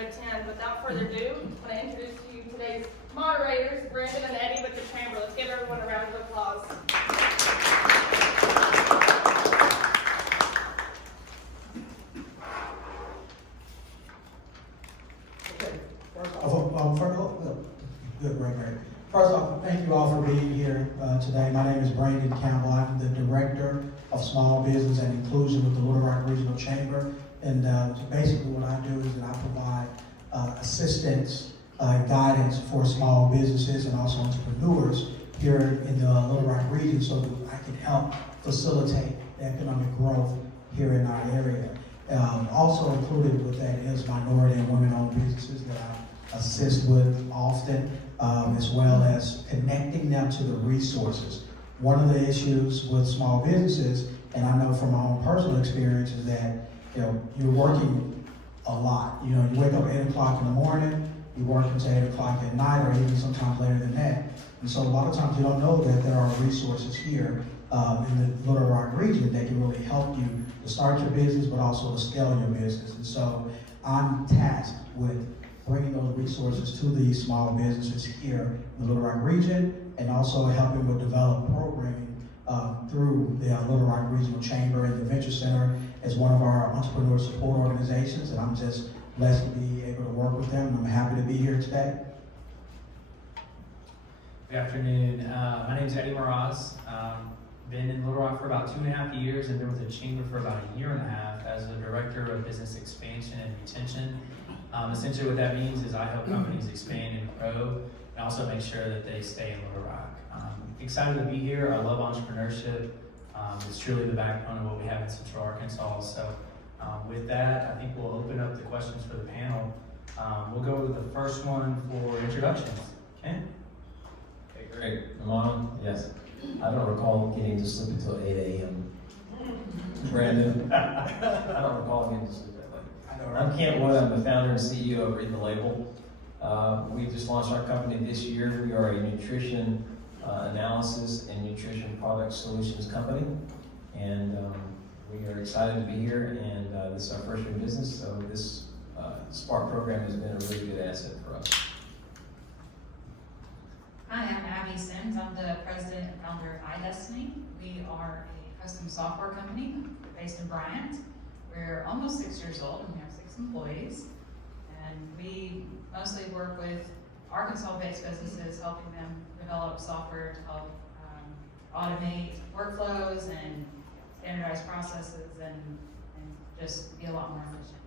to attend. Without further ado, I want to introduce to you today's moderators, Brandon and Eddie with the Chamber. Let's give everyone a round of applause. First off, thank you all for being here today. My name is Brandon Campbell. I'm the Director of Small Business and Inclusion with the Little Rock Regional Chamber. And basically what I do is that I provide assistance and guidance for small businesses and also entrepreneurs here in the Little Rock region so that I can help facilitate the economic growth here in our area. Also included with that is minority and women-owned businesses that I assist with often, as well as connecting them to the resources. One of the issues with small businesses, and I know from my own personal experience, is that you're working a lot. You wake up at 8 o'clock in the morning, you work until 8 o'clock at night, or even sometimes later than that. And so a lot of times you don't know that there are resources here in the Little Rock region that can really help you to start your business, but also to scale your business. And so I'm tasked with bringing those resources to these small businesses here in the Little Rock region, and also helping with develop programming through the Little Rock Regional Chamber and the Venture Center as one of our entrepreneur support organizations. And I'm just blessed to be able to work with them, and I'm happy to be here today. Good afternoon. My name is Eddie Moraz. Been in Little Rock for about 2.5 years and been with the Chamber for about 1.5 years as the Director of Business Expansion and Retention. Essentially what that means is I help companies expand and grow and also make sure that they stay in Little Rock. Excited to be here. I love entrepreneurship. It's truly the backbone of what we have in Central Arkansas. So with that, I think we'll open up the questions for the panel. We'll go with the first one for introductions. Ken? Okay, great. Am I on? Yes. I don't recall getting to sleep until 8 a.m. Brandon? I don't recall getting to sleep that late. I'm Kent Wood. I'm the founder and CEO of Read the Label. We just launched our company this year. We are a nutrition analysis and nutrition product solutions company. And we are excited to be here. And this is our first year in business. So this Spark program has been a really good asset for us. Hi, I'm Abby Sims. I'm the president and founder of iDestiny. We are a custom software company based in Bryant. We're almost 6 years old and we have 6 employees. And we mostly work with Arkansas-based businesses, helping them develop software to help automate workflows and standardize processes and just be a lot more efficient.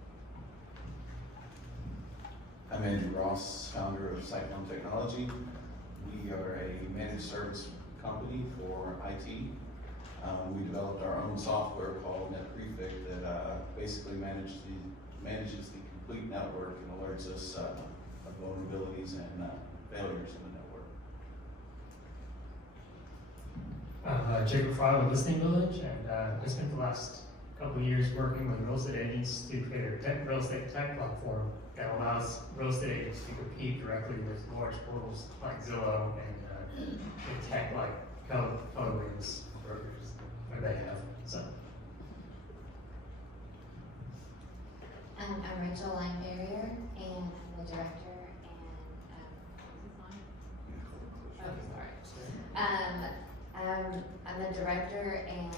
I'm Andrew Ross, founder of Cyclone Technology. We are a managed service company for IT. We developed our own software called NetPrefect that basically manages the complete network and alerts us of vulnerabilities and failures in the network. Jacob Fry with Listening Village, and I spent the last couple of years working with real estate agents to create a real estate tech platform that allows real estate agents to compete directly with large portals like Zillow and tech like CodeWings brokers that they have. So. I'm Rachel Linebarrier, and I'm the director I'm the director and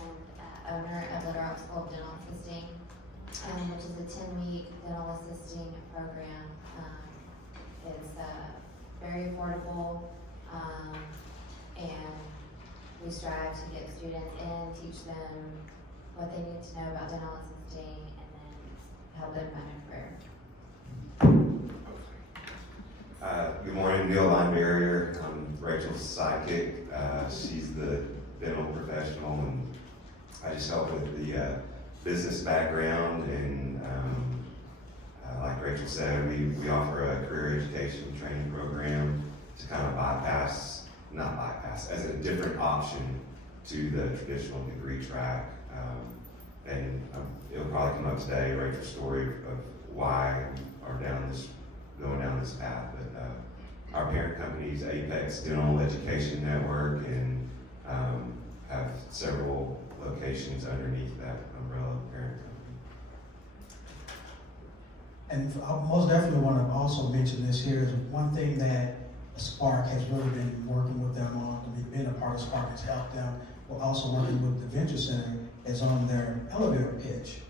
owner of Little Rock School of Dental Assisting, which is a 10-week dental assisting program. It's very affordable, and we strive to get students in, teach them what they need to know about dental assisting, and then help them find a career. Good morning, Neil Linebarrier. I'm Rachel's sidekick. She's the dental professional, and I just help with the business background. And like Rachel said, we offer a career education training program to kind of not bypass, as a different option to the traditional degree track. And it'll probably come up today, Rachel's story of why we are going down this path. But our parent company is Apex Dental Education Network, and have several locations underneath that umbrella parent And I most definitely want to also mention this here is one thing that Spark has really been working with them on, being a part of Spark has helped them. We're also working with the Venture Center is on their elevator pitch.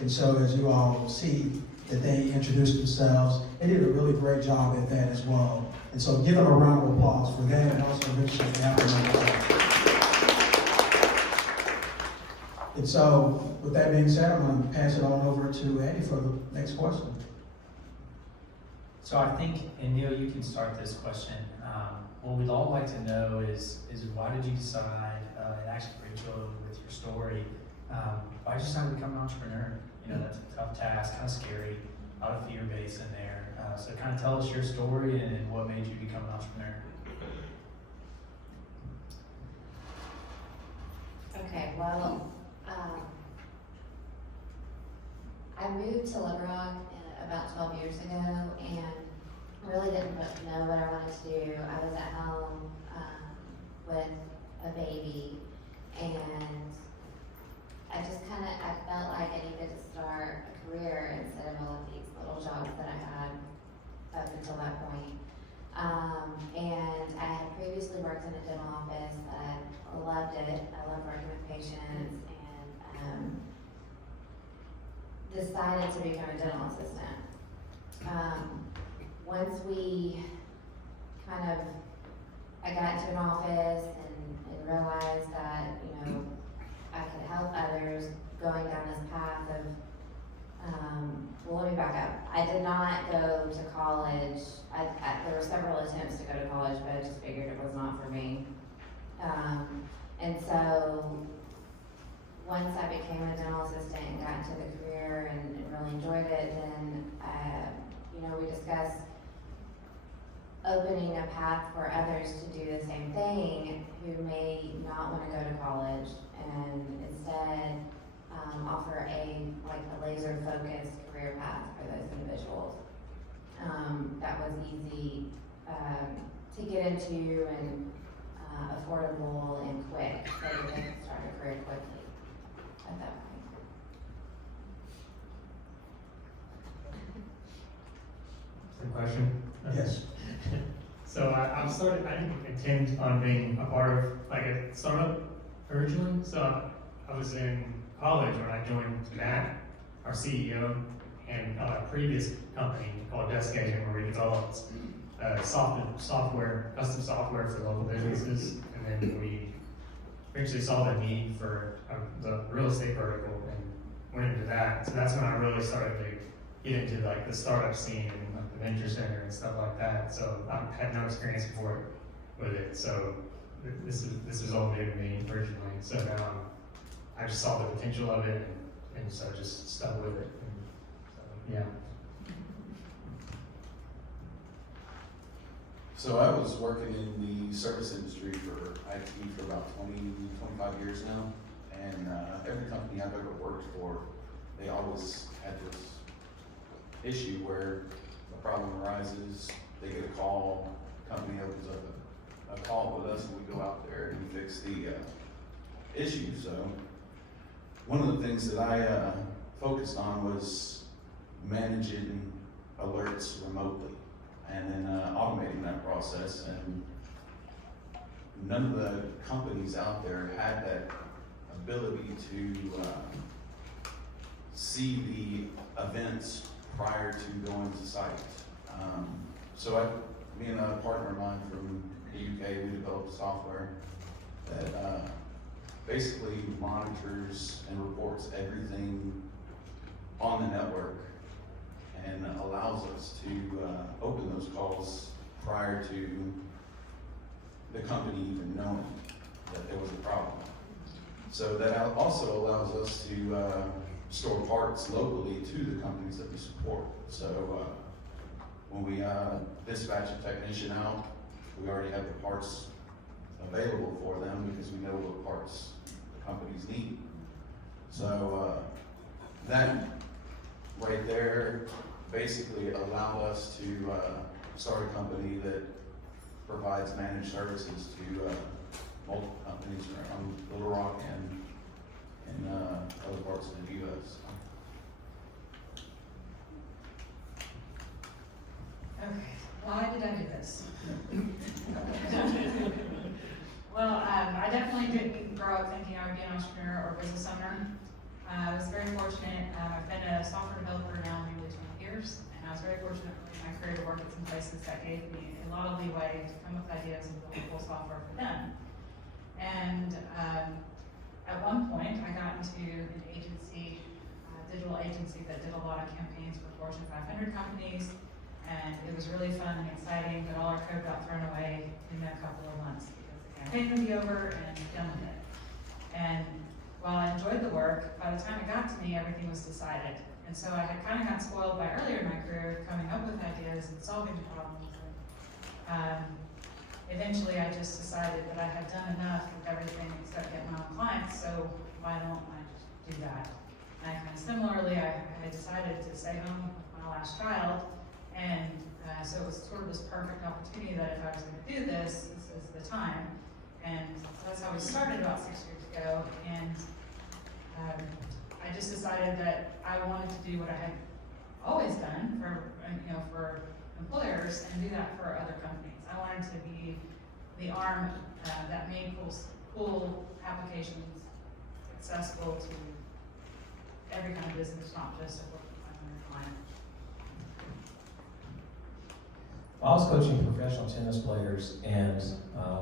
And so as you all see that they introduced themselves, they did a really great job at that as well. And so give them a round of applause for that and also Venture Center. And so with that being said, I'm going to pass it on over to Eddie for the next question. So I think, and Neil, you can start this question. What we'd all like to know is why did you decide, and actually Rachel, with your story, why did you decide to become an entrepreneur? You know, that's a tough task, kind of scary, a lot of fear base in there. So kind of tell us your story and what made you become an entrepreneur. Okay, well, I moved to Little Rock about 12 years ago and really didn't know what I wanted to do. I was at home with a baby and I felt like I needed to start a career instead of all of these little jobs that I had up until that point. And I had previously worked in a dental office. I loved it. I loved working with patients and decided to become a dental assistant. Once I got into an office and realized that, I could help others going down this path of, well, let me back up. I did not go to college. There were several attempts to go to college, but I just figured it was not for me. And so once I became a dental assistant and got into the career and really enjoyed it, then, we discussed opening a path for others to do the same thing who may not want to go to college and instead offer a laser focused career path for those individuals. That was easy to get into and affordable and quick, so that they could start a career quickly at that point. Same question? Yes. So I didn't intend on being a part of like a startup originally. So I was in college when I joined Matt, our CEO, and a previous company called Desk Agent where we developed software, custom software for local businesses. And then we eventually saw the need for the real estate vertical and went into that. So that's when I really started to get into like the startup scene and like the venture center and stuff like that. So I had no experience before with it. So this is all new to me originally. So now I just saw the potential of it and so just stuck with it. And so, yeah. So I was working in the service industry for IT for about 25 years now. And every company I've ever worked for, they always had this issue where a problem arises, they get a call, company opens up a call with us and we go out there and we fix the issue. So one of the things that I focused on was managing alerts remotely and then automating that process. And none of the companies out there had that ability to see the events prior to going to site. So me and a partner of mine from the UK, we developed software that basically monitors and reports everything on the network and allows us to open those calls prior to the company even knowing that there was a problem. So that also allows us to store parts locally to the companies that we support. So when we dispatch a technician out, we already have the parts available for them because we know what parts the companies need. So that right there basically allowed us to start a company that provides managed services to multiple companies around Little Rock and other parts of the U.S. definitely didn't grow up thinking I would be an entrepreneur or business owner. I was very fortunate. I've been a software developer now nearly 20 years, and I was very fortunate in my career to work at some places that gave me a lot of leeway to come up with ideas and build full software for them. And at one point, I got into an agency, digital agency that did a lot of campaigns for Fortune 500 companies, and it was really fun and exciting, but all our code got thrown away in a couple of months because the campaign would be over and done with it. And while I enjoyed the work, by the time it got to me, everything was decided. And so I had kind of got spoiled by earlier in my career coming up with ideas and solving problems. And, eventually I just decided that I had done enough with everything except get my own clients, so why don't I just do that? And I kind of similarly, I decided to stay home with my last child, and so it was sort of this perfect opportunity that if I was going to do this, this is the time. And so that's how we started about 6 years ago, and I just decided that I wanted to do what I had always done for employers and do that for other companies. I wanted to be the arm that made cool applications accessible to every kind of business, not just a Fortune 500 client. I was coaching professional tennis players and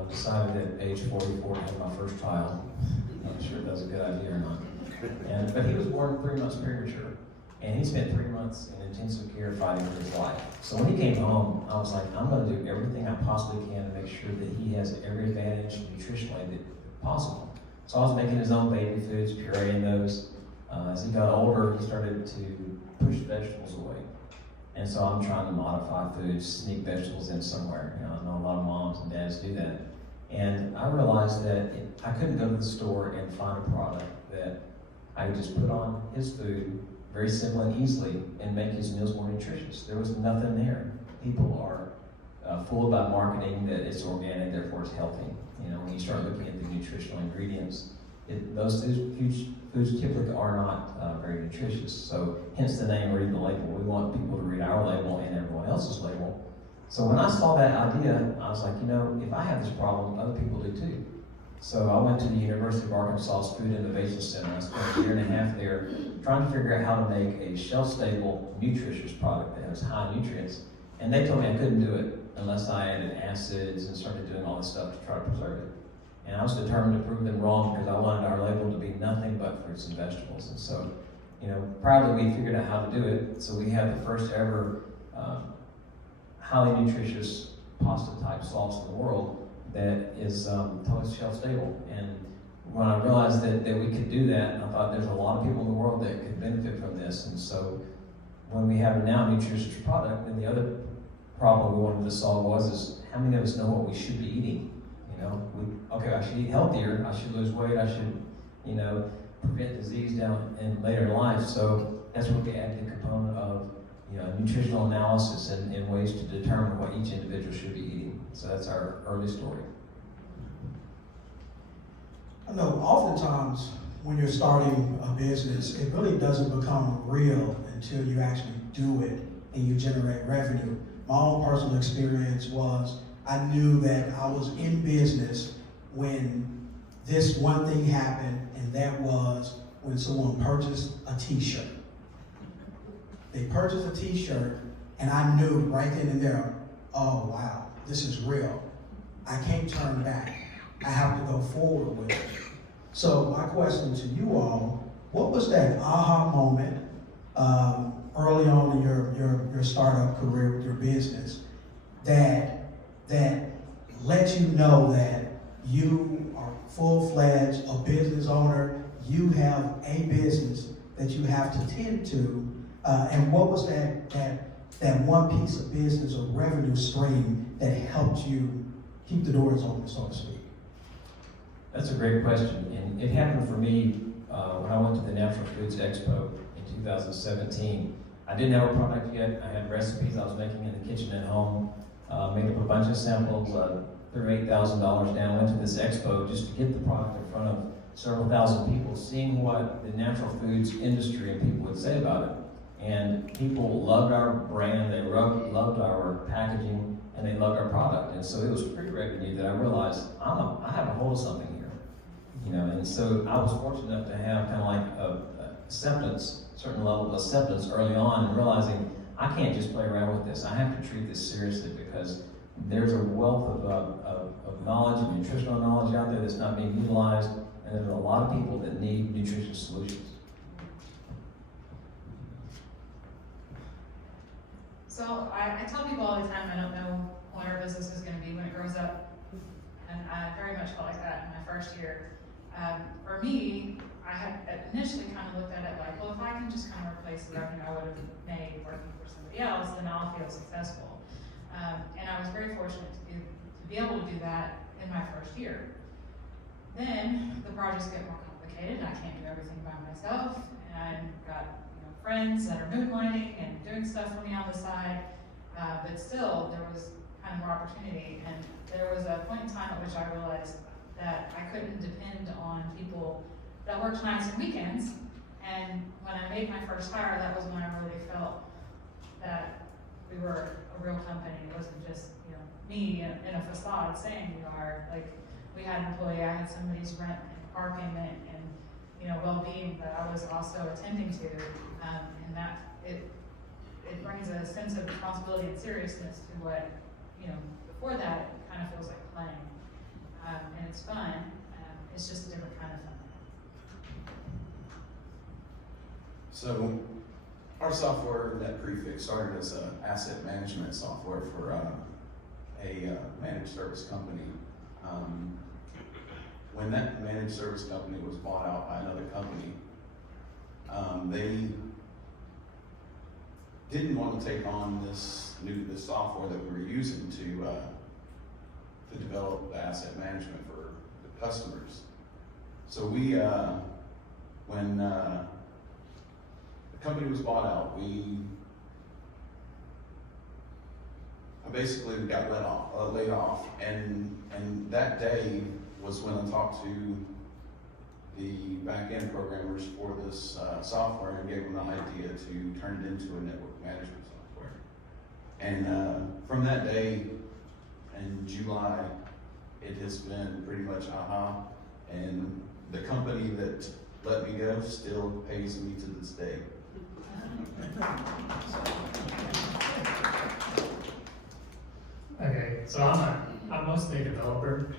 decided at age 44 to have my first child. I'm not sure if that's a good idea or not. But he was born 3 months premature, and he spent 3 months in intensive care fighting for his life. So when he came home, I was like, I'm going to do everything I possibly can to make sure that he has every advantage nutritionally that possible. So I was making his own baby foods, pureeing those. As he got older, he started to push vegetables away. And so I'm trying to modify foods, sneak vegetables in somewhere. I know a lot of moms and dads do that. And I realized that I couldn't go to the store and find a product that I could just put on his food very simple and easily and make his meals more nutritious. There was nothing there. People are fooled by marketing that it's organic, therefore it's healthy. When you start looking at the nutritional ingredients, those foods typically are not very nutritious. So hence the name, read the label. We want people to read our label and everyone else's label. So when I saw that idea, I was like, if I have this problem, other people do too. So I went to the University of Arkansas's Food Innovation Center. I spent a year and a half there trying to figure out how to make a shelf-stable, nutritious product that has high nutrients. And they told me I couldn't do it unless I added acids and started doing all this stuff to try to preserve it. And I was determined to prove them wrong because I wanted our label to be nothing but fruits and vegetables. And so, proudly we figured out how to do it. So we have the first ever highly nutritious pasta-type sauce in the world that is totally shelf-stable. And when I realized that we could do that, I thought there's a lot of people in the world that could benefit from this. And so when we have a now nutritious product, then the other problem we wanted to solve is how many of us know what we should be eating? I should eat healthier, I should lose weight, I should, prevent disease down in later in life. So that's what we added the component of, nutritional analysis and ways to determine what each individual should be eating. So that's our early story. I know oftentimes when you're starting a business, it really doesn't become real until you actually do it and you generate revenue. My own personal experience was I knew that I was in business when this one thing happened, and that was when someone purchased a t-shirt. They purchased a t-shirt, and I knew right then and there, oh wow, this is real. I can't turn back. I have to go forward with it. So my question to you all, what was that aha moment early on in your startup career with your business that let you know that you are full-fledged a business owner, you have a business that you have to tend to, and what was that one piece of business or revenue stream that helped you keep the doors open, so to speak? That's a great question, and it happened for me when I went to the Natural Foods Expo in 2017. I didn't have a product yet. I had recipes I was making in the kitchen at home, made up a bunch of samples, threw $8,000 down, went to this expo just to get the product in front of several thousand people, seeing what the natural foods industry and people would say about it. And people loved our brand, they loved our packaging, and they loved our product. And so it was pre-revenue that I realized I have a hold of something here. And so I was fortunate enough to have kind of like a acceptance, certain level of acceptance early on, and realizing I can't just play around with this. I have to treat this seriously because there's a wealth of knowledge and nutritional knowledge out there that's not being utilized, and there's a lot of people that need nutritious solutions. So I tell people all the time I don't know what our business is going to be when it grows up, and I very much felt like that in my first year. For me, I had initially kind of looked at it like, well, if I can just kind of replace the revenue I would have made working for somebody else, then I'll feel successful. And I was very fortunate to be able to do that in my first year. Then the projects get more complicated. I can't do everything by myself, and got friends that are moonlighting and doing stuff for me on the side, but still there was kind of more opportunity, and there was a point in time at which I realized that I couldn't depend on people that worked nights and weekends. And when I made my first hire, that was when I really felt that we were a real company. It wasn't just me in a facade saying we are. Like, we had an employee, I had somebody's rent and car payment and well-being that I was also attending to, and that it brings a sense of responsibility and seriousness to what, before that it kind of feels like playing, and it's fun. It's just a different kind of fun. So our software, NetPrefix, started as an asset management software for a managed service company. When that managed service company was bought out by another company, they didn't want to take on this software that we were using to develop the asset management for the customers. So we, when the company was bought out, I basically got laid off, and that day was when I talked to the back-end programmers for this software and gave them the idea to turn it into a network management software. And from that day in July, it has been pretty much aha, and the company that let me go still pays me to this day. Okay, so I'm mostly a developer,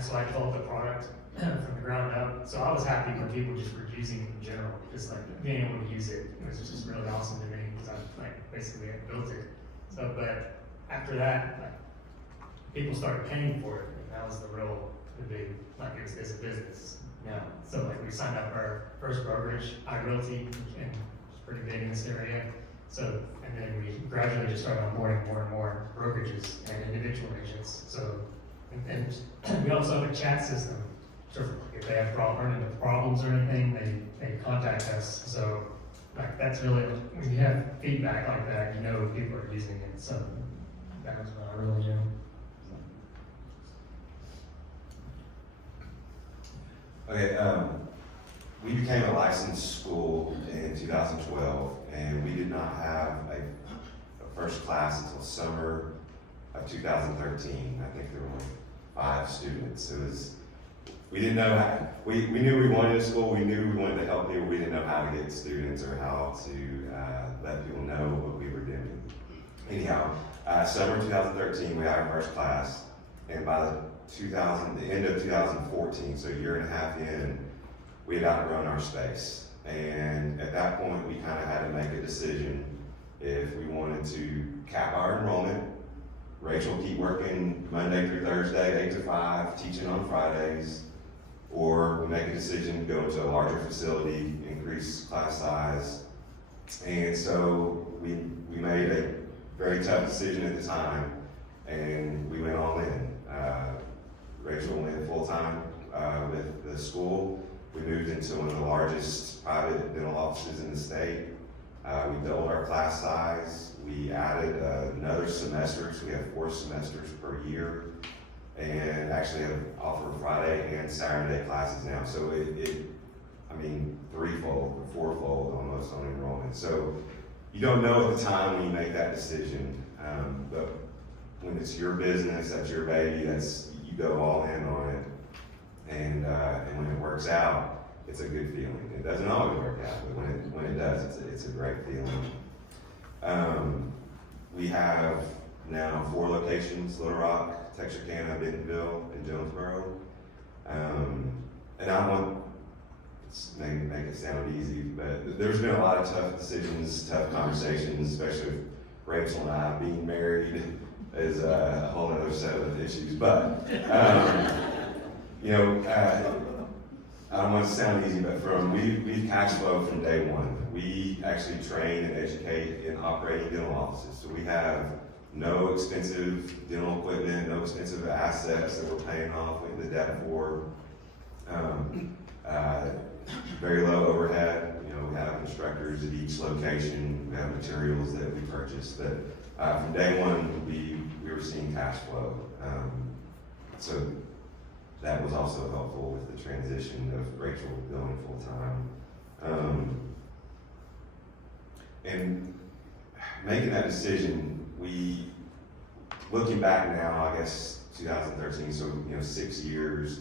so I developed the product from the ground up. So I was happy when people just were using it in general, just being able to use it. It was just really awesome to me because I basically had built it. So, but after that, people started paying for it, and that was the big, it was a business. Yeah. So we signed up our first brokerage, iRealty, and it's pretty big in this area. So, and then we gradually just started onboarding more and more brokerages and individual agents. So, and we also have a chat system. So if they have run into problems or anything, they contact us. So, that's really, when you have feedback like that, people are using it. So that was what I really do. Okay, we became a licensed school in 2012, and we did not have a first class until summer of 2013. I think there were only 5 students. We didn't know how, we knew we wanted a school, we knew we wanted to help people, we didn't know how to get students or how to let people know what we were doing. Anyhow, summer 2013, we had our first class, and by the end of 2014, so a year and a half in, we had outgrown our space. And at that point, we kind of had to make a decision if we wanted to cap our enrollment. Rachel keep working Monday through Thursday, 8 to 5, teaching on Fridays, or we make a decision to go into a larger facility, increase class size. And so we made a very tough decision at the time, and we went all in. Rachel went full-time with the school. We moved into one of the largest private dental offices in the state. We doubled our class size. We added another semester, so we have 4 semesters per year, and actually have offer Friday and Saturday classes now. So threefold, 4-fold almost on enrollment. So you don't know at the time when you make that decision, but when it's your business, that's your baby, you go all in on it, and when it works works out, it's a good feeling. It doesn't always work out, but when it does, it's a great feeling. We have now 4 locations: Little Rock, Texarkana, Bentonville, and Jonesboro. And I want to make it sound easy, but there's been a lot of tough decisions, tough conversations, especially with Rachel and I. Being married is a whole other set of issues, but you know, I don't want to sound easy, but we cash flow from day one. We actually train and educate in operating dental offices, so we have no expensive dental equipment, no expensive assets that we're paying off with the debt for. Very low overhead. You know, we have instructors at each location. We have materials that we purchase. But from day one, we were seeing cash flow. So that was also helpful with the transition of Rachel going full time. And making that decision, looking back now, I guess 2013, so 6 years,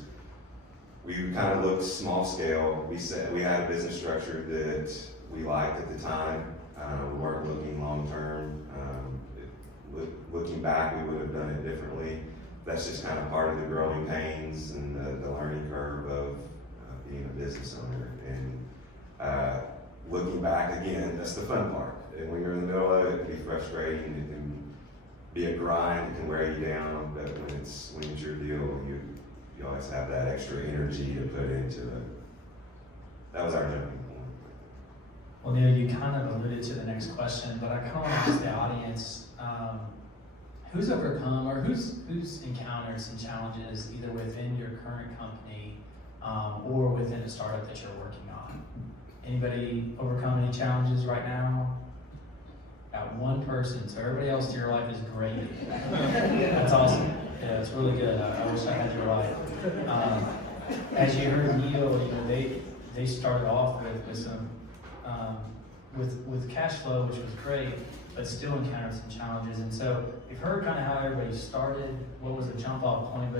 we kind of looked small scale. We said we had a business structure that we liked at the time. We weren't looking long term. Looking back, we would have done it differently. That's just kind of part of the growing pains and the learning curve of being a business owner. And looking back again, that's the fun part. And when you're in the middle of it, it can be frustrating. It can be a grind. It can wear you down. But when it's your deal, you always have that extra energy to put into it. That was our jumping point. Well, Neil, you kind of alluded to the next question, but I kind of want to ask the audience, who's overcome or who's encountered some challenges either within your current company or within a startup that you're working on? Anybody overcome any challenges right now? Got one person, so everybody else to your life is great. That's awesome. Yeah, it's really good. I wish I had your life. As you heard Neil, they started off with some with cash flow, which was great, but still encountered some challenges. And so we've heard kind of how everybody started, what was the jump off point,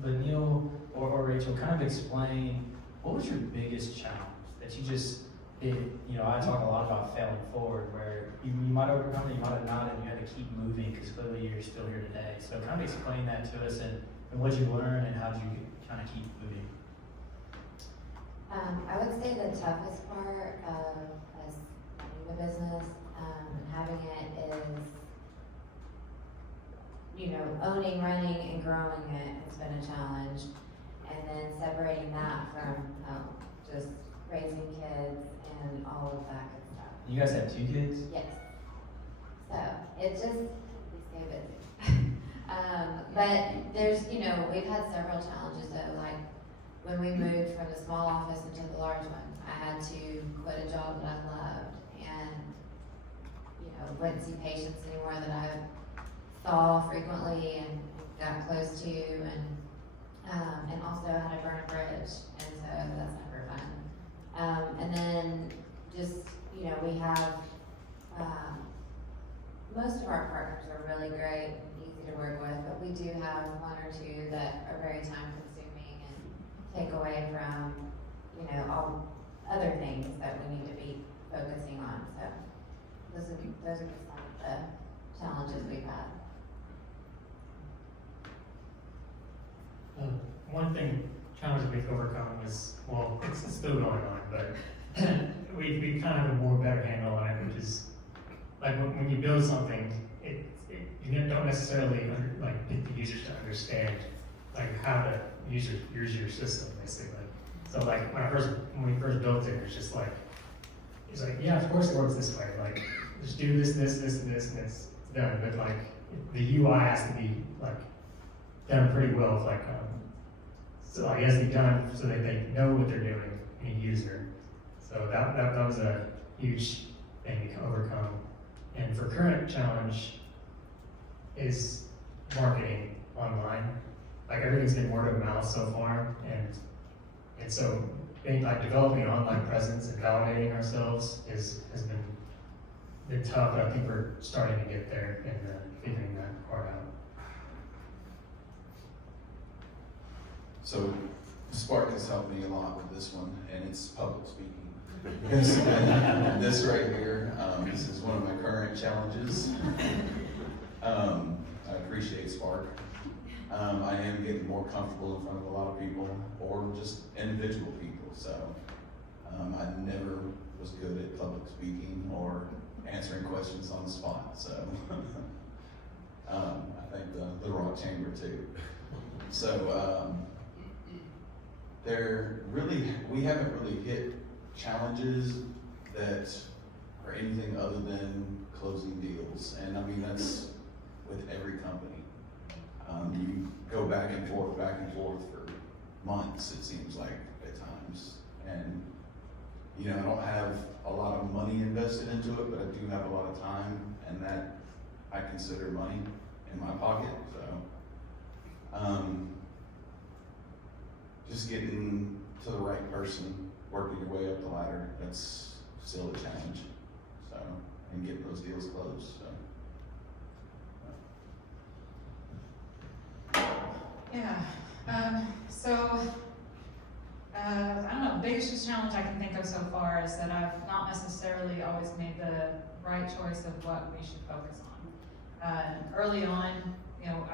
but Neil or Rachel, kind of explain what was your biggest challenge that you just I talk a lot about failing forward, where you might overcome it, you might have not, and you had to keep moving because clearly you're still here today. So kind of explain that to us and what you learned and how did you kind of keep moving. I would say the toughest part of us running the business and having it is, owning, running, and growing it has been a challenge. And then separating that from just raising kids and all of that good stuff. You guys have 2 kids? Yes. So it just, we stay busy. But there's, we've had several challenges though, like when we moved from the small office into the large one, I had to quit a job that I loved and, wouldn't see patients anymore that I saw frequently and got close to and also had to burn a bridge, and so that's never fun. And then just, we have, most of our partners are really great and easy to work with, but we do have 1 or 2 that are very time consuming and take away from, all other things that we need to be focusing on. So those are just some of the challenges we've had. One challenge we've overcome is, well, it's still going on, but we kind of have a more better handle on it, which is like when you build something, you don't necessarily get the users to understand how to use your system, basically. So when we first built it, it's just it's yeah, of course it works this way. Just do this, and it's done. But the UI has to be done pretty well. So it has to be done so that they know what they're doing, any user. So that was a huge thing to overcome. And for current challenge is marketing online. Everything's been word of mouth so far, and so developing an online presence and validating ourselves has been tough, but I think we're starting to get there and figuring that part out. So Spark has helped me a lot with this one, and it's public speaking. This right here, this is one of my current challenges. I appreciate Spark. I am getting more comfortable in front of a lot of people, or just individual people, so I never was good at public speaking or answering questions on the spot, so I think the Little Rock Chamber too. So we haven't really hit challenges that are anything other than closing deals, and I mean that's with every company. You go back and forth for months, it seems like at times, and you know, I don't have a lot of money invested into it, but I do have a lot of time, and that I consider money in my pocket, so just getting to the right person, working your way up the ladder, that's still a challenge, so, and getting those deals closed, so. Yeah, I don't know, the biggest challenge I can think of so far is that I've not necessarily always made the right choice of what we should focus on. Early on, you know,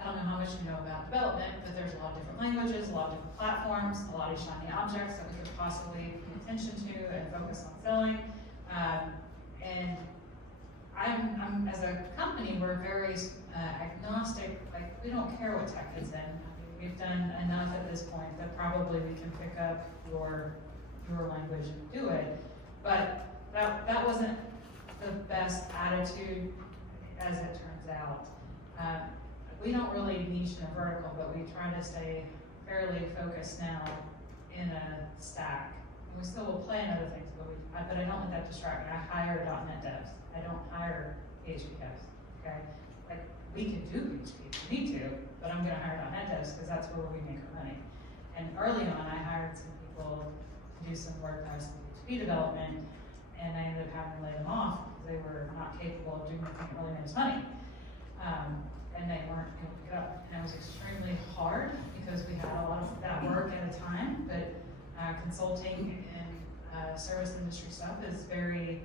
I don't know how much you know about development, but there's a lot of different languages, a lot of different platforms, a lot of shiny objects that we could possibly pay attention to and focus on selling. And I'm as a company, we're very agnostic. Like, we don't care what tech is in. I mean, we've done enough at this point that probably we can pick up your language and do it. But that wasn't the best attitude, as it turns out. We don't really niche in a vertical, but we try to stay fairly focused now in a stack. And we still will play in other things, but I don't let that distract me. I hire .NET devs. I don't hire PHP devs, okay? Like, we can do PHP if we need to, but I'm gonna hire .NET devs because that's where we make our money. And early on, I hired some people to do some WordPress and PHP development, and I ended up having to lay them off because they were not capable of doing anything that really made us money. And they weren't able to pick it up. And it was extremely hard because we had a lot of that work at a time, but consulting and service industry stuff is very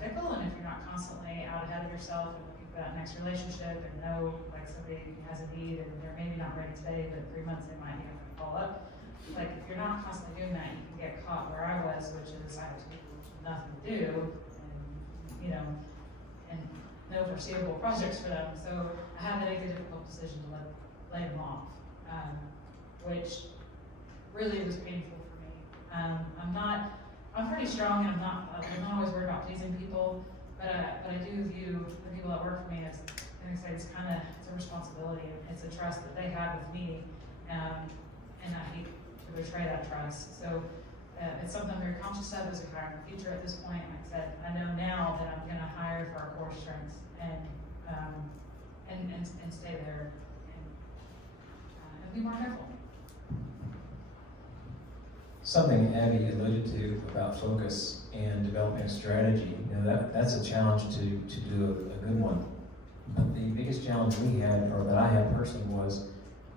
fickle, and if you're not constantly out ahead of yourself and looking for that next relationship and know, like, somebody has a need and they're maybe not ready today, but in 3 months they might be able to follow up. Like, if you're not constantly doing that, you can get caught where I was, which is I have two people with nothing to do, and, you know, and no foreseeable projects for them. So I had to make a difficult decision to lay them off, which really was painful for me. I'm pretty strong, and I'm not always worried about pleasing people, but I do view the people that work for me as, like I say, it's a responsibility, and it's a trust that they have with me, and I hate to betray that trust. So it's something I'm very conscious of as we hire in the future at this point. Like I said, I know now that I'm gonna hire for our core strengths and stay there and be more careful. Something Abby alluded to about focus and developing a strategy, you know, that's a challenge to do a good one. But the biggest challenge we had, or that I had personally, was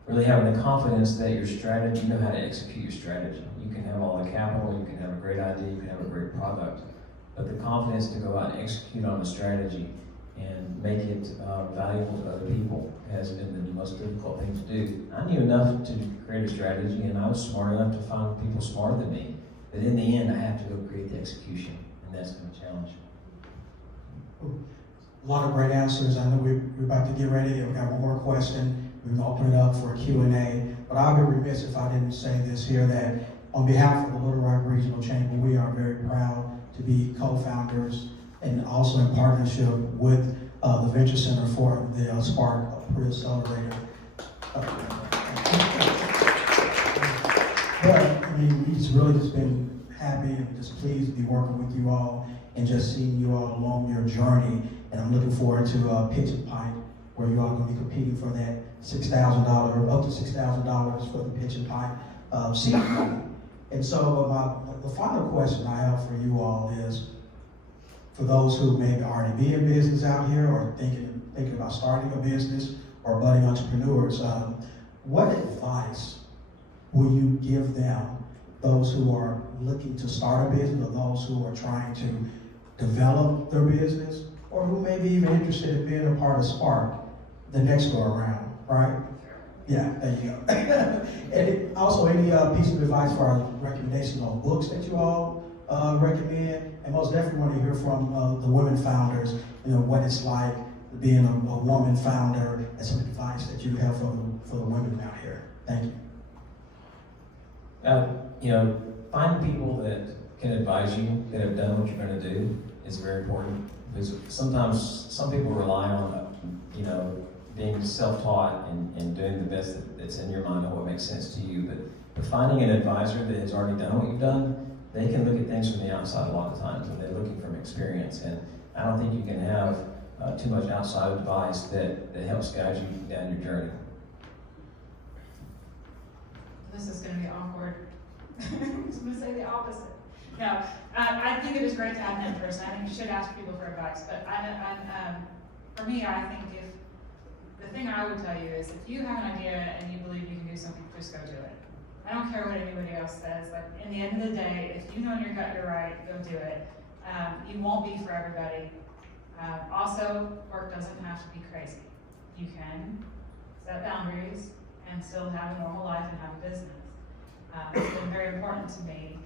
really having the confidence that your strategy, you know how to execute your strategy. You can have all the capital, you can have a great idea, you can have a great product, but the confidence to go out and execute on a strategy and make it valuable to other people has been the most difficult thing to do. I knew enough to create a strategy, and I was smart enough to find people smarter than me. But in the end, I have to go create the execution, and that's been a challenge. A lot of great answers. I know we're about to get ready. We got one more question. We're gonna open it up for a Q&A. But I'll be remiss if I didn't say this here, that on behalf of the Little Rock Regional Chamber, we are very proud to be co-founders and also in partnership with the Venture Center for the Spark Pre-Accelerator. But I mean, it's really just been happy and just pleased to be working with you all and just seeing you all along your journey. And I'm looking forward to Pitch and Pint, where you all are going to be competing for that $6,000, up to $6,000 for the Pitch and Pint seat money. And so the final question I have for you all is, for those who maybe already be in business out here or thinking about starting a business or budding entrepreneurs, what advice will you give them, those who are looking to start a business or those who are trying to develop their business, or who may be even interested in being a part of Spark the next go around, right? Yeah, there you go. And also, any piece of advice for our recommendations on books that you all recommend? And most definitely want to hear from the women founders, what it's like being a woman founder, and some advice that you have for the women out here. Thank you. Finding people that can advise you, that have done what you're going to do, is very important. Because sometimes some people rely on, being self-taught and doing the best that's in your mind and what makes sense to you. But finding an advisor that has already done what you've done, they can look at things from the outside a lot of times, and they're looking from experience. And I don't think you can have too much outside advice that helps guide you down your journey. This is gonna be awkward. I'm just gonna say the opposite. No, I think it is great to have mentors, and I think you should ask people for advice, but for me, I think the thing I would tell you is if you have an idea and you believe you can do something, just go do it. I don't care what anybody else says. Like, in the end of the day, if you know in your gut you're right, go do it. You won't be for everybody. Also, work doesn't have to be crazy. You can set boundaries and still have a normal life and have a business. It's been very important to me,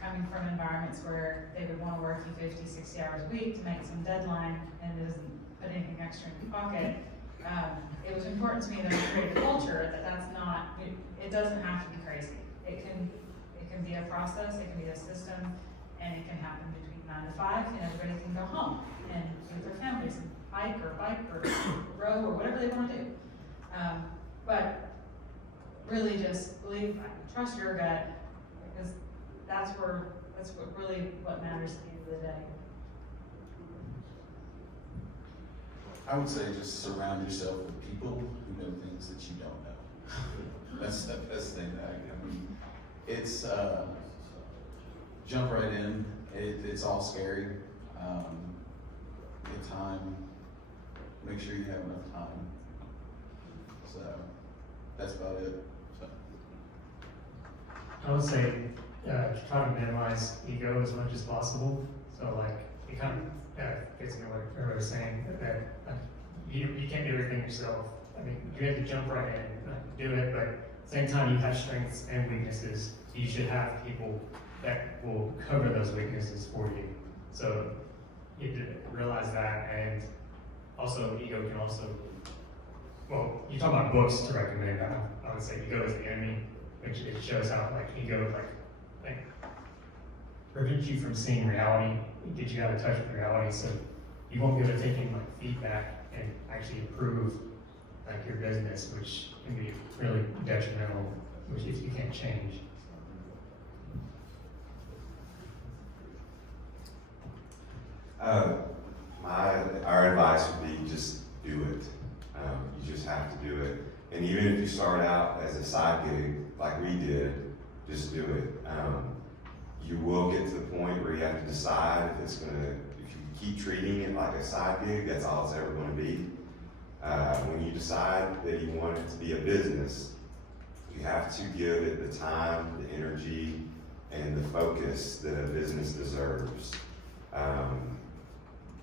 coming from environments where they would want to work you 50, 60 hours a week to make some deadline and it doesn't put anything extra in your pocket. It was important to me that I create a culture that's not, it doesn't have to be crazy. It can be a process, it can be a system, and it can happen between 9 to 5, and everybody can go home and be with their families and hike or bike or row or whatever they want to do. But really just believe, trust your gut, because that's what really what matters at the end of the day. I would say just surround yourself with people who know things that you don't know. That's the best thing that I mean. It's jump right in. It's all scary. Get time. Make sure you have enough time. So that's about it. So. I would say try to minimize ego as much as possible. So like it kind of gets into what everybody was saying that you can't do everything yourself. I mean, you have to jump right in, do it, but at the same time you have strengths and weaknesses. You should have people that will cover those weaknesses for you. So you have to realize that, and also ego can also, well, you talk about books to recommend. I would say ego is the enemy, which it shows how like ego like prevents you from seeing reality, get you out of touch with reality, so you won't be able to take in like feedback and actually improve like your business, which can be really detrimental, which if you can't change. Our advice would be just do it. You just have to do it. And even if you start out as a side gig, like we did, just do it. You will get to the point where you have to decide if you keep treating it like a side gig, that's all it's ever going to be. When you decide that you want it to be a business, you have to give it the time, the energy, and the focus that a business deserves.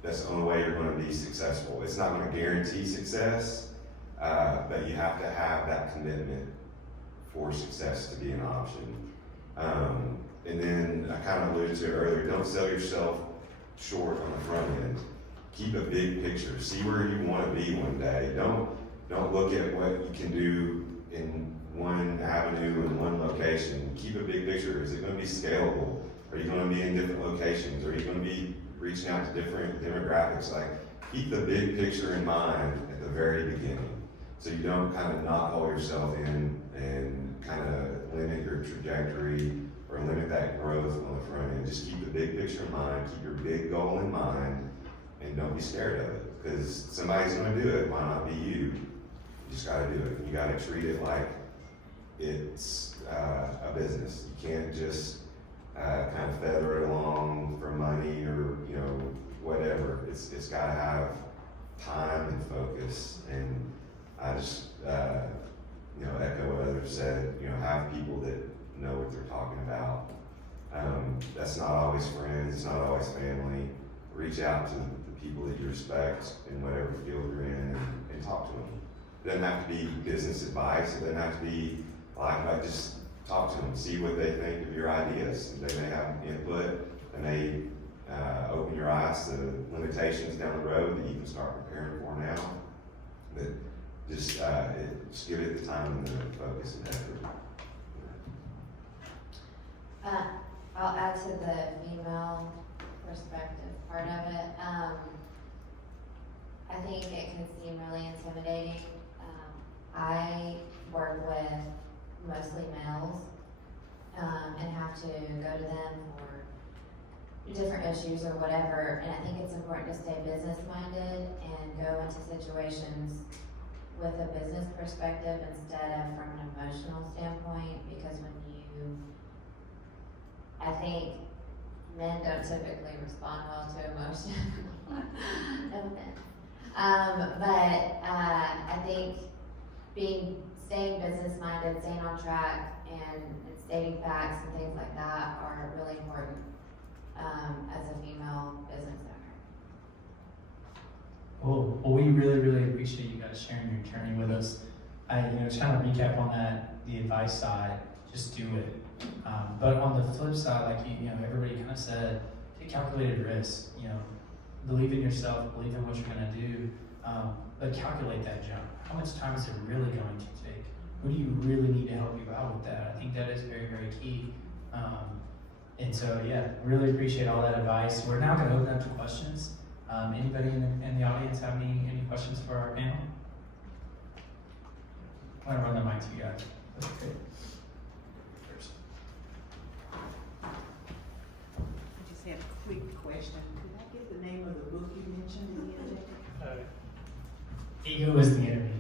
That's the only way you're going to be successful. It's not going to guarantee success, but you have to have that commitment for success to be an option. And then I kind of alluded to it earlier, don't sell yourself short on the front end. Keep a big picture. See where you want to be one day. Don't look at what you can do in one avenue in one location. Keep a big picture. Is it going to be scalable? Are you going to be in different locations? Are you going to be reaching out to different demographics? Like, keep the big picture in mind at the very beginning, so you don't kind of knothole yourself in and kind of limit your trajectory or limit that growth on the front end. Just keep the big picture in mind, keep your big goal in mind, and don't be scared of it, because somebody's going to do it. Why not be you? You just got to do it. You got to treat it like it's a business. You can't just kind of feather it along for money or whatever. It's got to have time and focus. And I just echo what others said, have people that know what they're talking about. That's not always friends, it's not always family. Reach out to the people that you respect in whatever field you're in and talk to them. It doesn't have to be business advice, it doesn't have to be like just talk to them, see what they think of your ideas. They may have input, and they open your eyes to limitations down the road that you can start preparing for now. But just give it the time and the focus and effort. I'll add to the female perspective part of it. I think it can seem really intimidating. I work with mostly males, and have to go to them for different issues or whatever, and I think it's important to stay business-minded and go into situations with a business perspective instead of from an emotional standpoint, because I think men don't typically respond well to emotion. No offense. But I think staying business-minded, staying on track, and stating facts and things like that are really important as a female business owner. Well, we really, really appreciate you guys sharing your journey with us. To kind of recap on that, the advice side, just do it. But on the flip side, like everybody kind of said, take calculated risks. Believe in yourself, believe in what you're gonna do, but calculate that jump. How much time is it really going to take? Who do you really need to help you out with that? I think that is very, very key. And so, yeah, really appreciate all that advice. We're now going to open up to questions. Anybody in the audience have any questions for our panel? I'm going to run the mic to you guys. That's great. I just had a quick question. Could I get the name of the book you mentioned again? Ego is the enemy.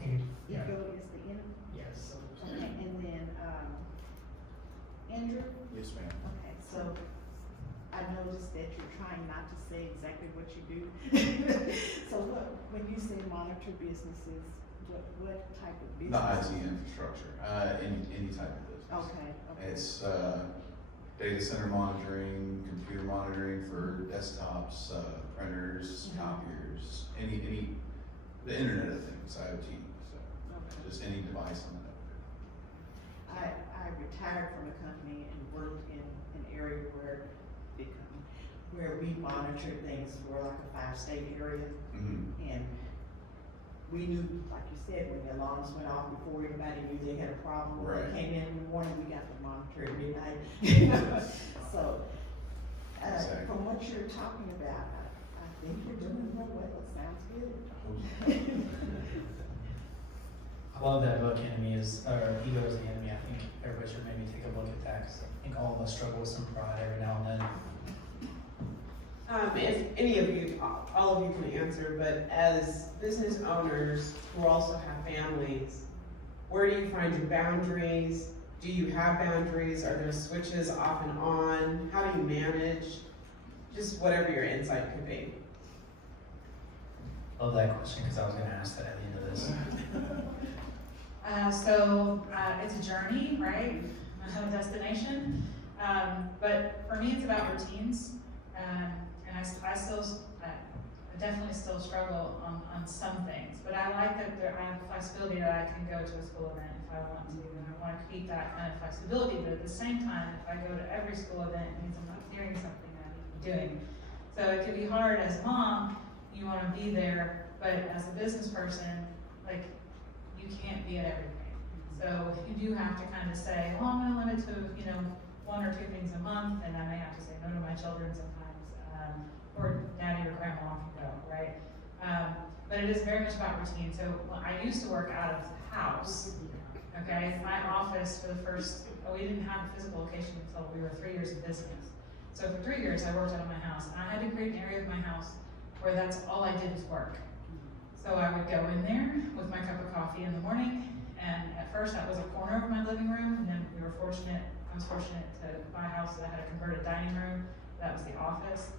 Okay. Yeah. Ego is the enemy? Yes. Okay, and then, Andrew? Yes, ma'am. Okay, so I noticed that you're trying not to say exactly what you do. So when you say monitor businesses, what type of The business? IT infrastructure, any type of business. Okay. It's data center monitoring, computer monitoring for desktops, printers, Mhm. copiers, any the Internet of Things, IoT. So Okay. just any device on that. I retired from a company and worked in an area where we monitored things for like a 5-state area. Mm-hmm. And we knew, like you said, when the alarms went off before anybody knew they had a problem. When Right. they came in the morning, we got to monitor at midnight. So, Exactly. from what you're talking about, I think you're doing real well. It sounds good. I love that book, Ego is the Enemy. I think everybody should maybe take a look at that, because I think all of us struggle with some pride every now and then. If any of you, all of you can answer, but as business owners who also have families, where do you find your boundaries? Do you have boundaries? Are there switches off and on? How do you manage? Just whatever your insight could be. Love that question, because I was going to ask that at the end of this. It's a journey, right? No destination. But for me, it's about routines. And I definitely still struggle on some things. But I like that I have flexibility that I can go to a school event if I want to. And I want to keep that kind of flexibility. But at the same time, if I go to every school event, it means I'm not doing something I need to be doing. So it can be hard as a mom. You want to be there, but as a business person, like, you can't be at everything. So you do have to kind of say, well, I'm going to limit to, 1 or 2 things a month, and I may have to say no to my children sometimes, or daddy or grandma can go, right? But it is very much about routine. So I used to work out of the house, okay? My office for the we didn't have a physical location until we were 3 years in business. So for 3 years, I worked out of my house, and I had to create an area of my house where that's all I did is work. So I would go in there with my cup of coffee in the morning, and at first that was a corner of my living room, and then I was fortunate to buy a house that had a converted dining room. That was the office.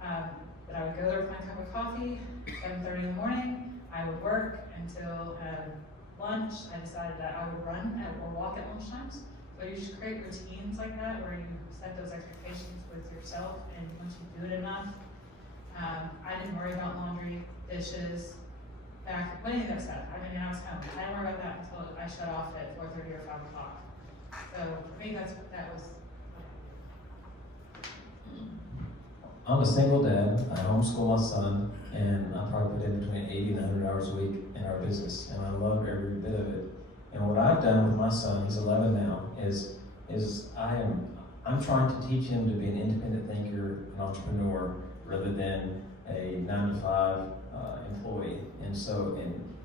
But I would go there with my cup of coffee, 7:30 in the morning. I would work until 1 lunch, I decided that I would run or walk at lunchtimes. So you just create routines like that where you set those expectations with yourself, and once you do it enough, I didn't worry about laundry, dishes, any of that stuff. I mean, I was home. I didn't worry about that until I shut off at 4:30 or 5 o'clock. So for me, that was. I'm a single dad. I homeschool my son, and I probably put in between 80 and 100 hours a week in our business, and I love every bit of it. And what I've done with my son, he's 11 now, is I'm trying to teach him to be an independent thinker, an entrepreneur, rather than a 9-to-5 employee. And so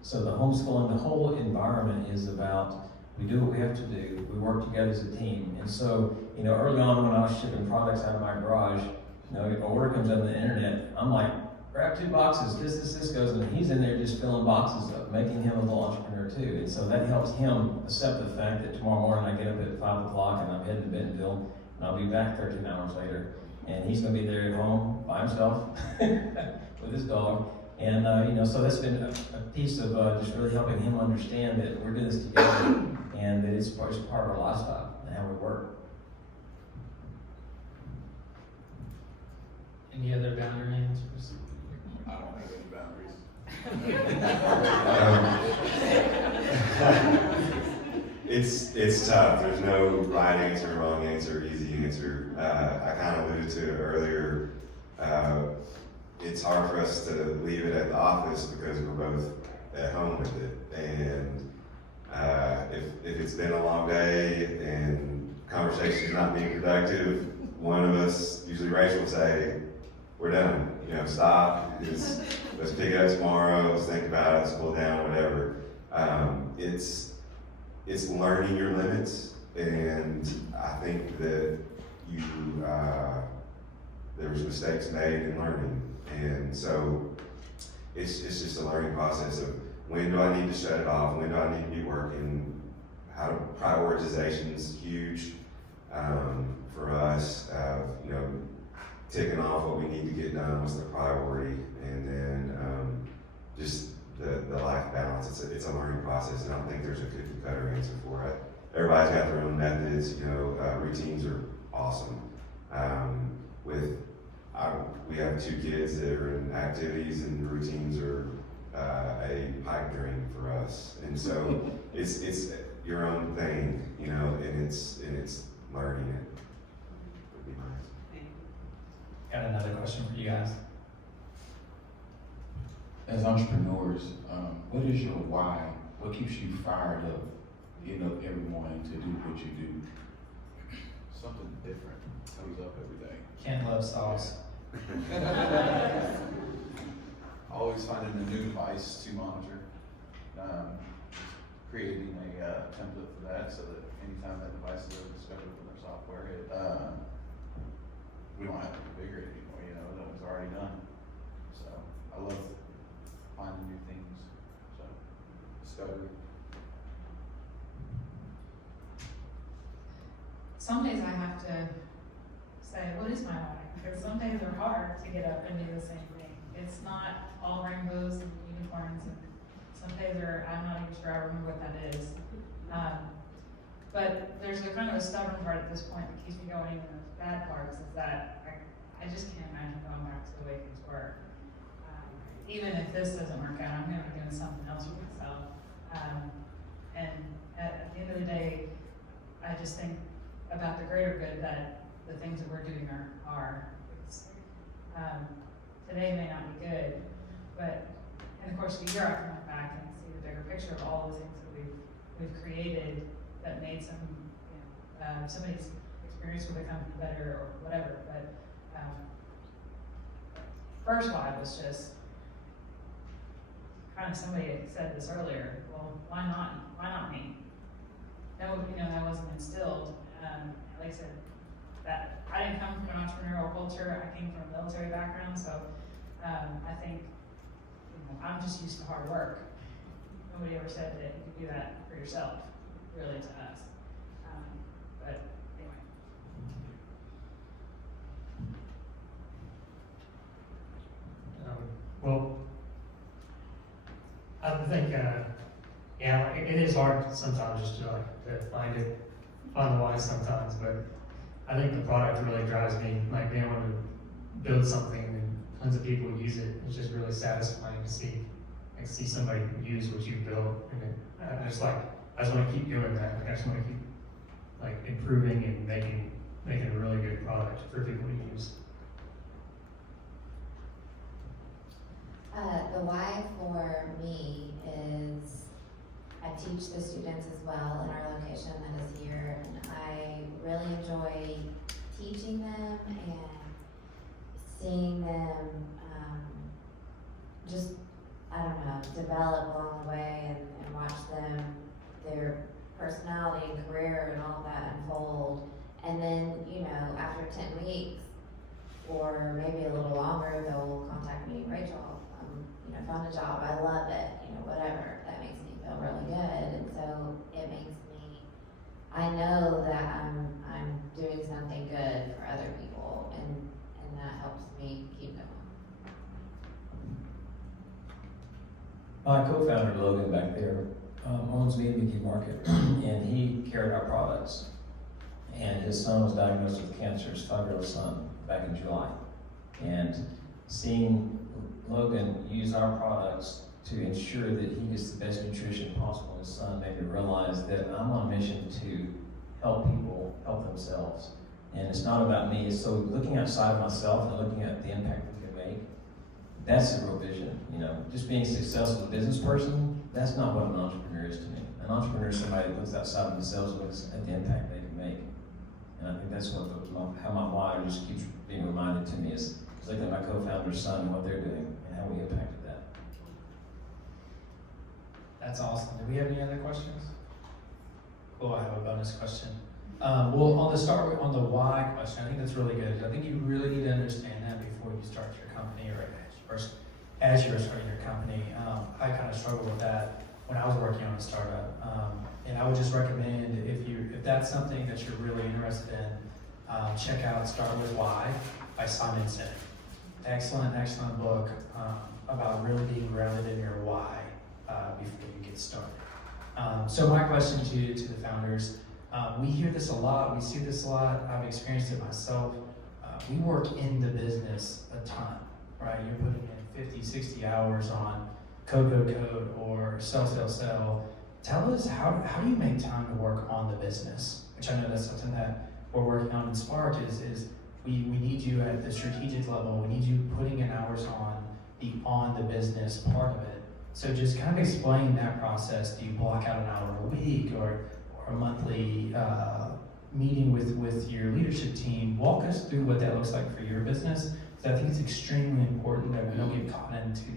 the homeschooling, the whole environment is about, we do what we have to do, we work together as a team. And so, early on when I was shipping products out of my garage, an order comes up on the internet, I'm like, grab 2 boxes, this goes, and he's in there just filling boxes up, making him a little entrepreneur too. And so that helps him accept the fact that tomorrow morning I get up at 5 o'clock and I'm heading to Bentonville, and I'll be back 13 hours later. And he's gonna be there at home by himself with his dog. And, so that's been a piece of just really helping him understand that we're doing this together and that it's part of our lifestyle and how we work. Any other boundary answers? I don't have any boundaries. It's tough. There's no right answer, wrong answer, easy answer. I kind of alluded to it earlier. It's hard for us to leave it at the office because we're both at home with it. And if it's been a long day and conversation's not being productive, one of us, usually Rachel, will say, "We're done. Stop. Let's pick it up tomorrow. Let's think about it. Let's cool down, whatever." It's learning your limits, and I think that there was mistakes made in learning, and so it's just a learning process of when do I need to shut it off, when do I need to be working, how to prioritization is huge for us. Ticking off what we need to get done, what's the priority, and then just the life balance. It's a learning process, and I don't think there's a cookie cutter answer for it. Everybody's got their own methods. Routines are awesome. We have 2 kids that are in activities, and routines are a pipe dream for us. And so it's your own thing, and it's learning it. Would be nice. Got another question for you guys. As entrepreneurs, what is your why? What keeps you fired up, getting up every morning to do what you do? Something different comes up every day. Can't love sauce. Always finding a new device to monitor. Creating a template for that so that anytime that device is ever discovered with our software, we don't have to configure it anymore, that was already done. So I love finding new things, so discovery. Some days I have to say, what is my why? Because some days are hard to get up and do the same thing. It's not all rainbows and unicorns, and some days I'm not even sure I remember what that is. But there's a kind of a stubborn part at this point that keeps me going, even the bad parts, is that I just can't imagine going back to the way things were. Even if this doesn't work out, I'm going to be doing something else for myself. And at the end of the day, I just think about the greater good that the things that we're doing are. Today may not be good, but, and of course, a year I can look back and see the bigger picture of all the things that we've created that made somebody's experience with the company better or whatever. But first why was just kind of, somebody said this earlier, well, why not me? No, that wasn't instilled. Like I said, that I didn't come from an entrepreneurial culture. I came from a military background, so I think I'm just used to hard work. Nobody ever said that you could do that for yourself, really, to us. But anyway. Well, I think, hard sometimes just to find the why sometimes, but I think the product really drives me, like being able to build something and tons of people use it. It's just really satisfying to see somebody use what you built, and I just want to keep doing that. Like, I just want to keep improving and making a really good product for people to use. The why for me is I teach the students as well in our location that is here, and I really enjoy teaching them and seeing them just, I don't know, develop along the way and watch them, their personality and career and all that unfold. And then, after 10 weeks, or maybe a little longer, they'll contact me, Rachel, found a job, I love it, whatever. That makes me feel really good, and so it makes me, I know that I'm doing something good for other people, and that helps me keep going. My co-founder, Logan, back there, owns Me and Mickey Market, and he carried our products. And his son was diagnosed with cancer, his 5-year-old son, back in July. And seeing Logan use our products to ensure that he gets the best nutrition possible in his son made me realize that I'm on a mission to help people help themselves. And it's not about me, so looking outside of myself and looking at the impact we can make, that's the real vision. Just being successful as a business person, that's not what an entrepreneur is to me. An entrepreneur is somebody that looks outside of themselves and looks at the impact they can make. And I think that's how my why just keeps being reminded to me is looking at my co-founder's son and what they're doing and how we impacted that. That's awesome. Do we have any other questions? Cool, I have a bonus question. Well, on the why question, I think that's really good. I think you really need to understand that before you start your company or as you're starting your company. I kind of struggled with that when I was working on a startup. And I would just recommend if that's something that you're really interested in, check out Start With Why by Simon Sinek. Excellent book about really being grounded in your why before you get started. So my question to the founders, we hear this a lot, we see this a lot, I've experienced it myself. We work in the business a ton, right? You're putting in 50, 60 hours on code, or sell. Tell us, how do you make time to work on the business? Which I know that's something that we're working on in Spark is we need you at the strategic level. We need you putting in hours on the business part of it. So just kind of explain that process. Do you block out an hour a week or a monthly meeting with your leadership team? Walk us through what that looks like for your business. So I think it's extremely important that we don't get caught into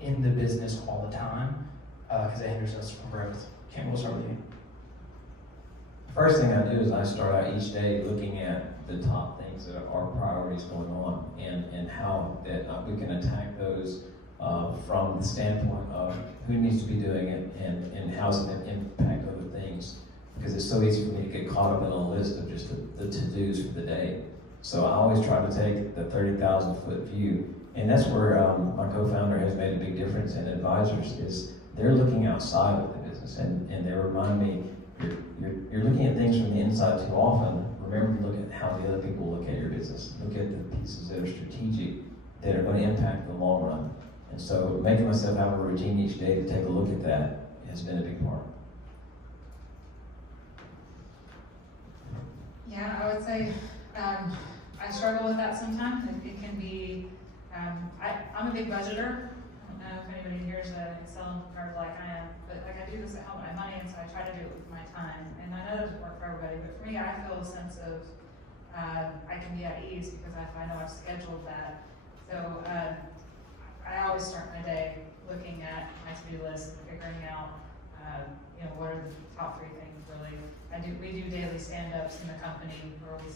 in the business all the time, because it hinders us from growth. Cam, we'll start with you. First thing I do is I start out each day looking at the top things that are priorities going on and how that we can attack those from the standpoint of who needs to be doing it and how it's going to impact other things. Because it's so easy for me to get caught up in a list of just the to-dos for the day. So I always try to take the 30,000-foot view. And that's where my co-founder has made a big difference in advisors is they're looking outside of the business and they remind me, you're looking at things from the inside too often. Remember to look at how the other people look at your business. Look at the pieces that are strategic, that are going to impact the long run. And so making myself have a routine each day to take a look at that has been a big part. Yeah, I would say I struggle with that sometimes. It can be, I'm a big budgeter. I don't know if anybody here is an Excel nerd like I am, but I do this at home with my money, and so I try to do it with my time. And I know that doesn't work for everybody, but for me, I feel a sense of I can be at ease because I know I've scheduled that. So I always start my day looking at my to-do list and figuring out what are the top 3 things really. We do daily stand-ups in the company where we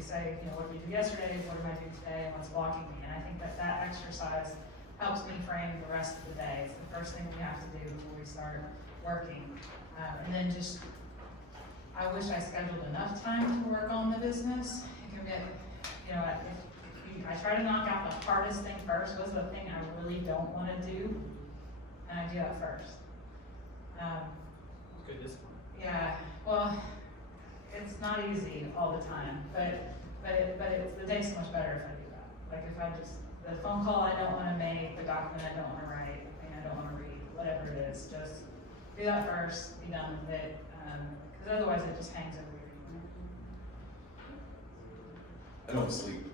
say, what did we do yesterday, what am I doing today, and what's blocking me. And I think that exercise helps me frame the rest of the day. It's the first thing we have to do before we start working. And then I wish I scheduled enough time to work on the business. It can get, I try to knock out the hardest thing first. What's the thing I really don't want to do? And I do that first. Good discipline. Yeah, well, it's not easy all the time, but the day's so much better if I do that. Like if I just, the phone call I don't wanna make, the document I don't wanna write, the thing I don't wanna read, whatever it is, just do that first, be done with it, cause otherwise it just hangs over you. I don't sleep.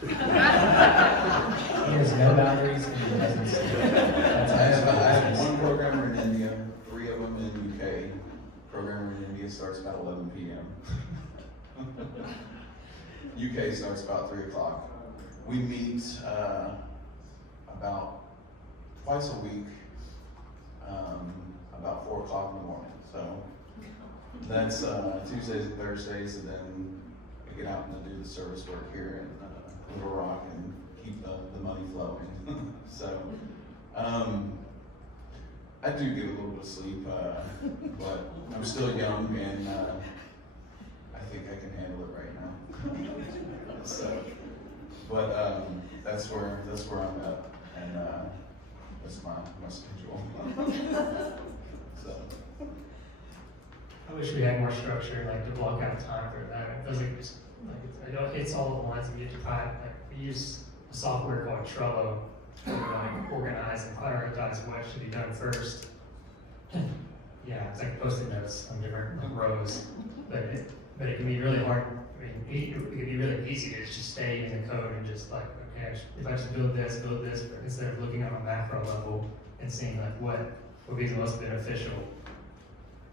He has no boundaries and he doesn't sleep. I have one programmer in India, 3 of them in UK. Programmer in India starts about 11 p.m. UK starts about 3 o'clock. We meet about twice a week, about 4 o'clock in the morning. So that's Tuesdays and Thursdays, and then I get out and do the service work here in Little Rock and keep the money flowing. So I do get a little bit of sleep, but I'm still young and I think I can handle it right now. So, but that's where I'm at, and that's my schedule. So. I wish we had more structure, like to block out time for that. It doesn't just, like, it hits all at once and you get to time. Like, we use a software called Trello to like organize and prioritize what should be done first. Yeah, it's like Post-it notes on different like, rows, but it can be really hard. I mean, it can be really easy to just stay in the code and just like, okay, if I just build this, but instead of looking at a macro level and seeing like what would be the most beneficial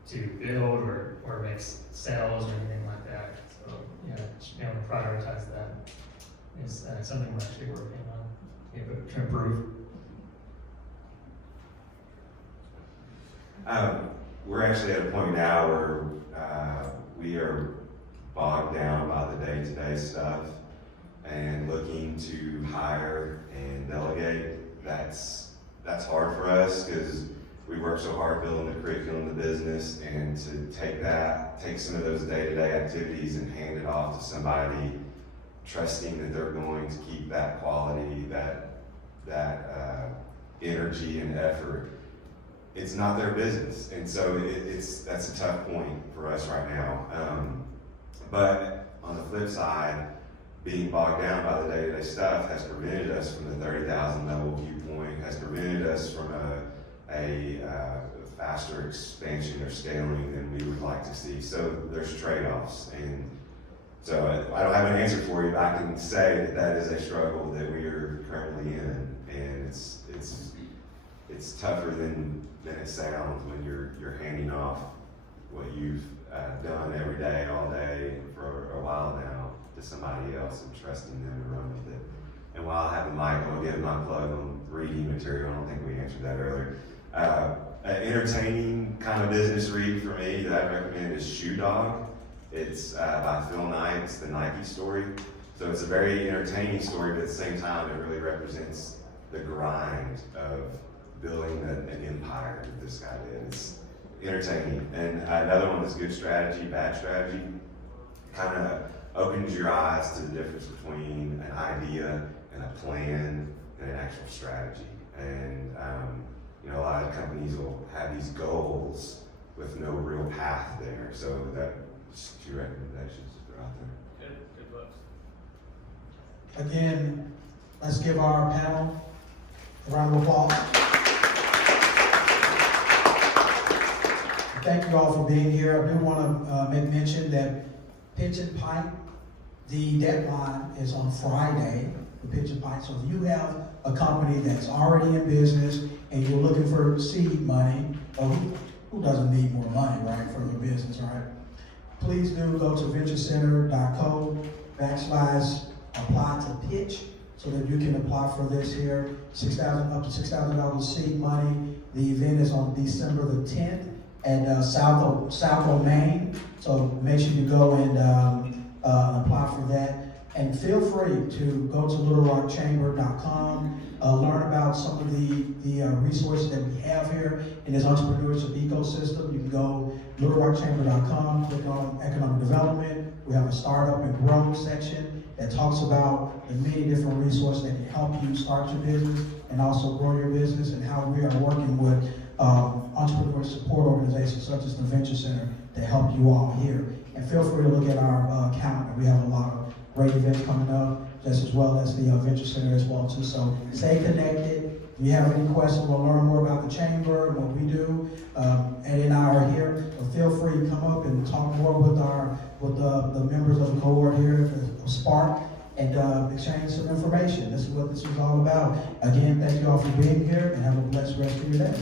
to build or make sales or anything like that. So yeah, just being able to prioritize that is something we're actually working on to improve. We're actually at a point now where we are bogged down by the day-to-day stuff and looking to hire and delegate. That's hard for us because we work so hard building the curriculum, the business, and to take some of those day-to-day activities and hand it off to somebody, trusting that they're going to keep that quality, that energy and effort. It's not their business, and so that's a tough point for us right now. But on the flip side, being bogged down by the day-to-day stuff has prevented us from the 30,000 level viewpoint, has prevented us from a faster expansion or scaling than we would like to see. So there's trade-offs, and so I don't have an answer for you, but I can say that is a struggle that we are currently in, and it's tougher than it sounds when you're handing off what you've done every day, all day, for a while now to somebody else and trusting them to run with it. And while I have the mic, I'll give my plug on reading material. I don't think we answered that earlier. An entertaining kind of business read for me that I recommend is Shoe Dog. It's by Phil Knight. It's the Nike story. So it's a very entertaining story, but at the same time, it really represents the grind of building an empire that this guy did. It's entertaining. And another one is Good Strategy, Bad Strategy. Kind of opens your eyes to the difference between an idea and a plan and an actual strategy. And a lot of companies will have these goals with no real path there. So that's 2 recommendations to throw out there. Good books. Again, let's give our panel a round of applause. Thank you all for being here. I do want to make mention that Pitch and Pipe, the deadline is on Friday for Pitch and Pipe. So if you have a company that's already in business and you're looking for seed money, or who doesn't need more money, right, for their business, right? Please do go to venturecenter.co/apply to pitch so that you can apply for this here. Up to $6,000 seed money. The event is on December the 10th at South Main. So make sure you go and apply for that. And feel free to go to littlerockchamber.com, learn about some of the resources that we have here in this entrepreneurship ecosystem. You can go littlerockchamber.com, click on economic development. We have a startup and growth section that talks about the many different resources that can help you start your business and also grow your business, and how we are working with entrepreneur support organizations such as the Venture Center to help you all here. And feel free to look at our calendar. We have a lot of great events coming up, just as well as the Venture Center as well too. So stay connected. If you have any questions or learn more about the chamber and what we do, Eddie and I are here. So feel free to come up and talk more with the members of the cohort here of Spark and exchange some information. This is what this is all about. Again, thank you all for being here and have a blessed rest of your day.